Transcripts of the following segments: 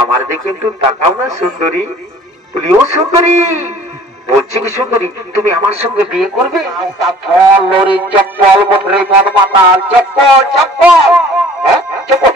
আমার দিকে একটু তাকাও না সুন্দরী। বলি ও সুন্দরী, বলছি কি সুন্দরী তুমি আমার সঙ্গে বিয়ে করবে? ফল লরি চপ্পল বটরে মদ মাতাল চপ্পল চপ্পল চপ্পল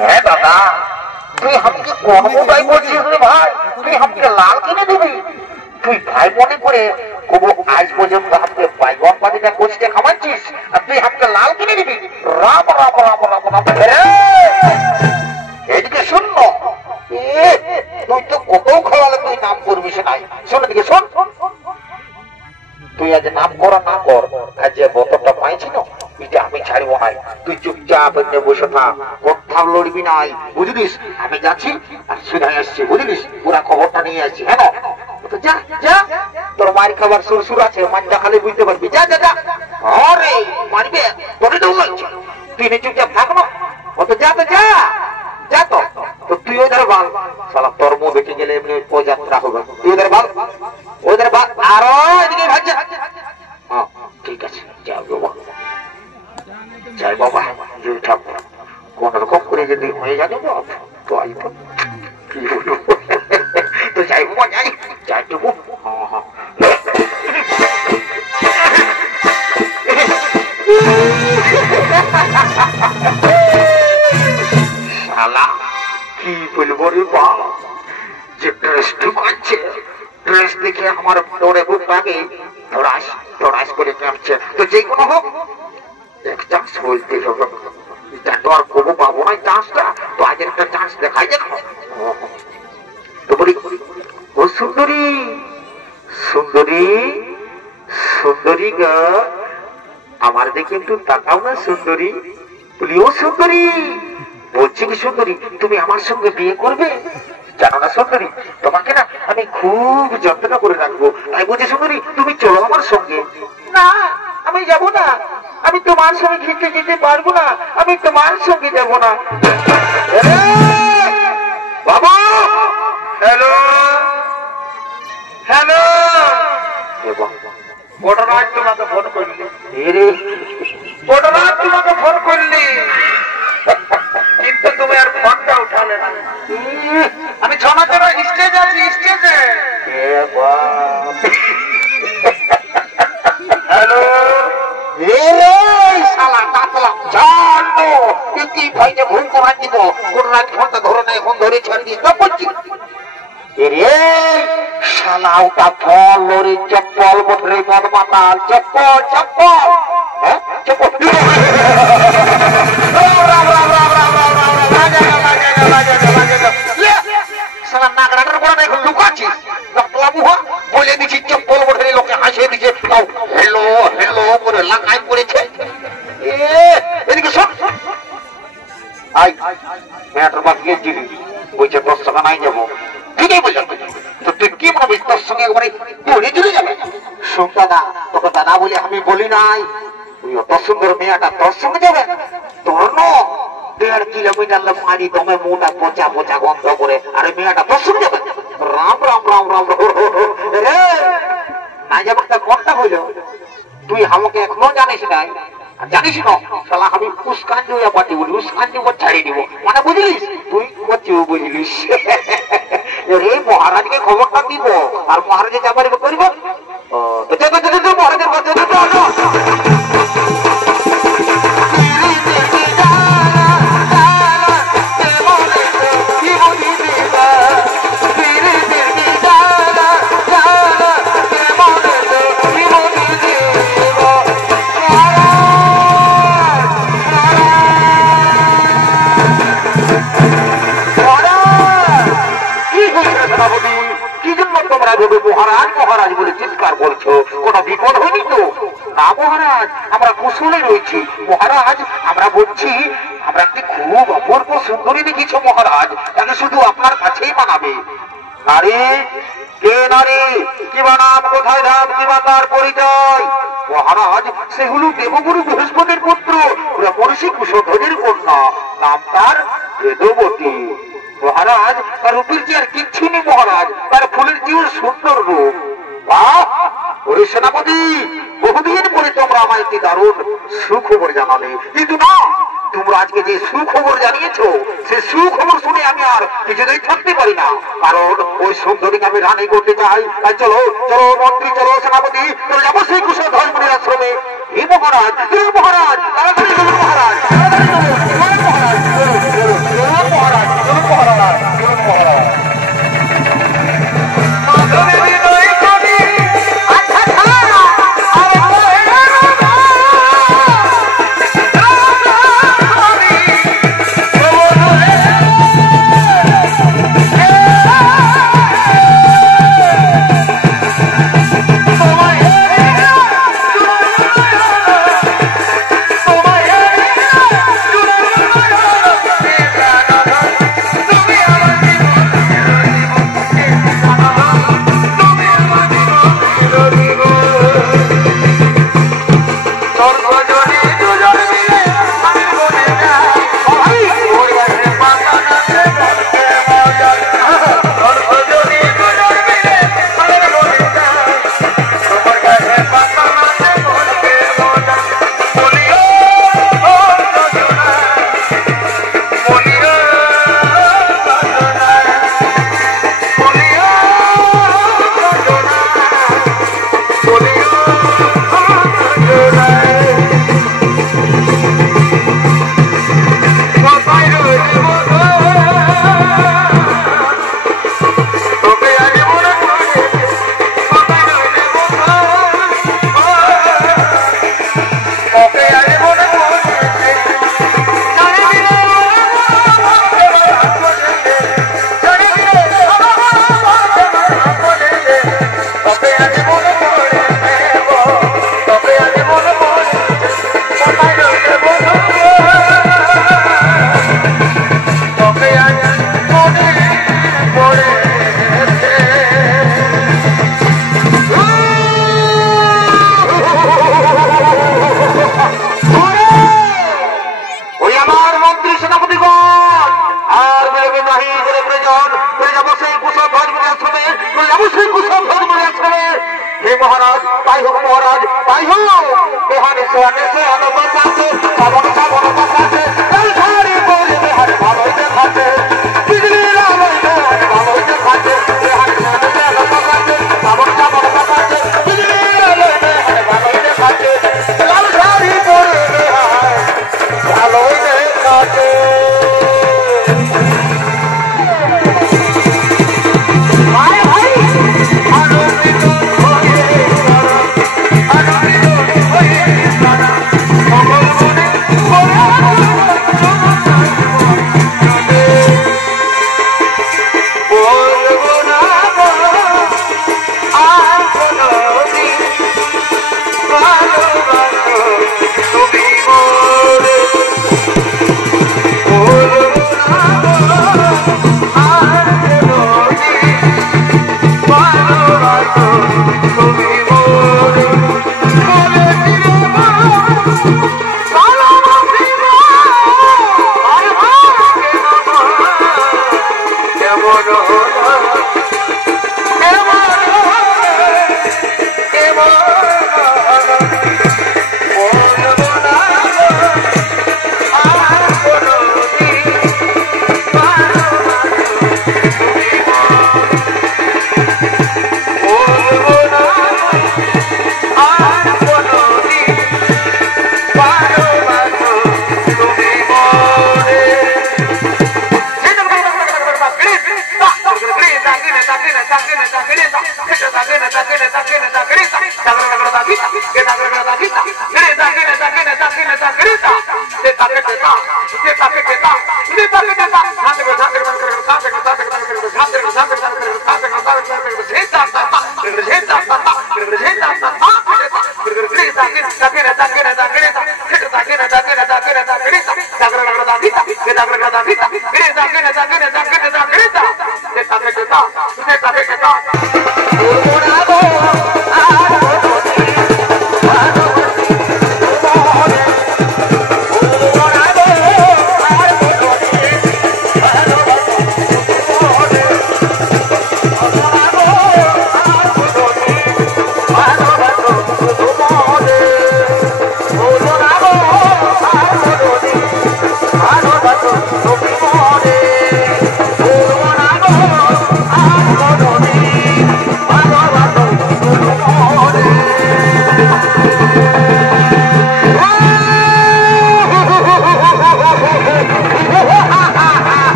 হ্যাঁ দাদা, তুই আমাকে কোন মোটাই বলছিস রে ভাই? তুই আমাকে লাল কিনে দিবি? তুই ভাই মনে করে আজ পর্যন্ত আমাকে বাইগন পাতিটা কোচতে খাওয়াচ্ছিস, আর তুই আমাকে লাল কিনে দিবি? রাম রাম রাম রাম রাম। এদিকে শুন, তুই তো কত খাওয়ালে তুই নাম করবি সে নাই। শোন এদিকে শোন, তুই আজ নাম করা না কর, আজ যে বোতলটা পাইছি না এটা আমি ছাড়ব নাই। তুই চুপচাপ বসে থাক, কোথাও লড়বি নাই, বুঝলিস? আমি যাচ্ছি আর সুধাই আসছি, বুঝলিস? পুরা খবরটা নিয়ে আসছি। হ্যাঁ যা যা, তোর মায়ের খাবার সুর আছে, মানটা খালি বুঝতে পারবি। যা যা যা। আরে মারবে তোকে তো বলছি, তুই চুপচাপ থাক না। ও তো যা, তো যা যা। তো তুই ওদের বল, শালা তোর মুখ দেখে গেলে এমনি যাত্রা হবে। তুই ওদের বল, ওদের বল। আরো এদিকে ভাজ। ঠিক আছে, যাও বাবা, যাই বাবা। জয় ঠাকুর, কোন রকম করে যদি হয়ে যাবে তো আইব কি বলবো। তো যাই বাবা, যাই যাই টুকু। শালা কি বলবো রে বাপ, যে ড্রেস ঢুকাচ্ছে, ড্রেস দেখে আমার ডরে বুক লাগে ধরাস ধরাস করে কাঁপছে। তো যে কোনো হোক এক চান্স বলতে হবে, এটা তো আর কবু পাবো না চান্সটা, তো আজ একটা চান্স দেখাই যেন। তো বলি ও সুন্দরী, সুন্দরী, সুন্দরী গা, আমার দিকে একটু তাকাও না সুন্দরী। বলি ও সুন্দরী, বলছি কি সুন্দরী তুমি আমার সঙ্গে বিয়ে করবে? জানো না সুন্দরী, তোমাকে না আমি খুব যত্ন করে রাখবো, তাই বলছি সুন্দরী তুমি চলো আমার সঙ্গে। না, আমি যাব না, আমি তোমার সঙ্গে ঘিরতে যেতে পারবো না, আমি তোমার সঙ্গে যাব না। বাবা, হ্যালো হ্যালো, ঘটনায় তোমাকে ফোন করলি, ঘটনায় তোমাকে ফোন করলি, কিন্তু তুমি আর ফোনটা উঠালে না। আমি ছনা তোরা স্টেজ আছি, স্টেজে। হ্যালো, শালা কাতলা জানো কি ভাইকে ভুল করা দিব, কোন রাত ফোনটা ধরে না, এখন ধরে ছেড়ে দিস তো বলছি। শালা ওটা ফল লরি চপ্পল বটরে মদ মাতাল চপ্পল চপ্পল চপ্পল। বলে দিচ্ছি চপ্পল বটরে, লোকে হাসিয়ে দিচ্ছে, হেলো হেলো করে লাগাই পড়েছে। এদিকে শোন, মেয়েটার বাদ গিয়েছিলি, বলছে 10 টাকা নাই যাবো। ঠিকই বললাম, তো তুই কি ভাবিস তোর সঙ্গে একবারে পড়ে চলে যাবে? শোন দাদা, তোকে দাদা বলে আমি বলি নাই, তুই অত সুন্দর মেয়েটা তোর সঙ্গে যাবে? তোর 1.5 কিলোমিটার মারি দমে মুটা পচা পচা গন্ধ করে, আরে মেয়েটা তোর সঙ্গে যাবে? রাম রাম রাম রাম রে, না যাবার তা কোনটা হইল? তুই আমাকে এখনো জানিস নাই, জানিস না শালা আমি উস্কান দিয়ে পাতি বলি, উস্কান দিয়ে ছাড়িয়ে দিব, মানে বুঝলিস? তুই কচু বুঝলিস। রে মহারাজকে খবরটা দিব, আর মহারাজে যাবার করিব। মহারাজের কথা মহারাজ মহারাজ বলে চিৎকার করছো, কোন বিপদ হয়নি তো? না মহারাজ, আমরা কুশলে রয়েছি মহারাজ। আমরা বলছি আমরা একটি খুব অপূর্ব সুন্দরী দেখেছি মহারাজ, তাকে শুধু আপনার কাছেই মানাবে। নারী কে নারী, কিবা নাম, কোথায় ধাম, কিবা তার পরিচয়? মহারাজ সে হলো দেবগুরু বৃহস্পতির পুত্র মনীষী কুশধ্বজের কন্যা, নাম তার বেদবতী। মহারাজ তার রূপের যে আর কিচ্ছু নেই মহারাজ, তার ফুলের চেয়েও সুন্দর রূপ। বাহ! ওরে সেনাপতি, বহুদিন পরে তোমরা আমায় একটি দারুণ সুখবর জানালে, কিন্তু না, তোমরা আজকে যে সুখবর জানিয়েছো সে সুখবর শুনে আমি আর কিছুতেই থাকতে পারি না, কারণ ওই সুন্দরীকে আমি রানী করতে চাই। তাই চলো চলো মন্ত্রী, চলো সেনাপতি, চলো যাবো সেই কুশধ্বজের আশ্রমে। হে মহারাজ, মহারাজ, তাড়াতাড়ি চলুন মহারাজ, তাড়াতাড়ি চলুন মহারাজ, চলুন মহারাজ, চলুন মহারাজ, চলুন মহারাজ।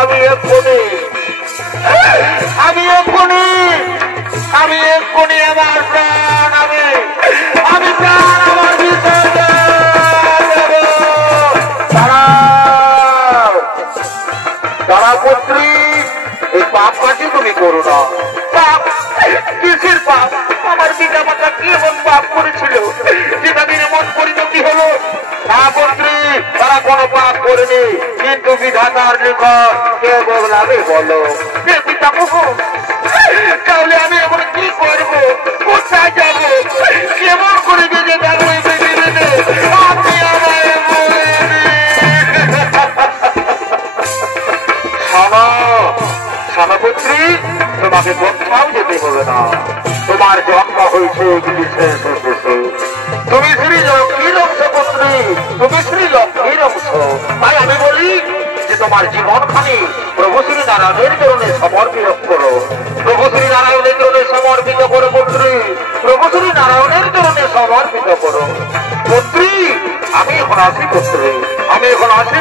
আমি এক্ষুনি আমার প্রাণ আমি প্রাণ আমার ভিতরে তারা পুত্রী এই পাপ কাজে তুমি করো না। পাপ কিসের পাপ? আমার পিতা মাতা কি এমন পাপ করেছিল যে তাদের এমন পরিণতি হলো? না পুত্রী, তারা কোনো পাপ করেনি, কিন্তু বিধাতার নিকট কে বদলাবে বলো? কে পিতা মোহন? তাহলে আমি এমন কি করবো? কোথায় যাবো? কেমন করে বেঁচে যাবো এই পৃথিবীতে? আপনি আমায় পুত্রী, তোমাকে কোথাও যেতে হবে না। তোমার জন্ম হয়েছে তুমি শ্রী লক্ষ্মীর অংশ পুত্রী, তুমি শ্রী লক্ষ্মীর অংশ। তাই আমি বলি যে তোমার জীবনখানি প্রভু শ্রী নারায়ণের চরণে সমর্পিত করো। প্রভু শ্রী নারায়ণের চরণে সমর্পিত করো পুত্রী, প্রভু শ্রী নারায়ণের চরণে সমর্পিত করো পুত্রী। আমি এখন আসি পুত্রী, আমি এখন আসি।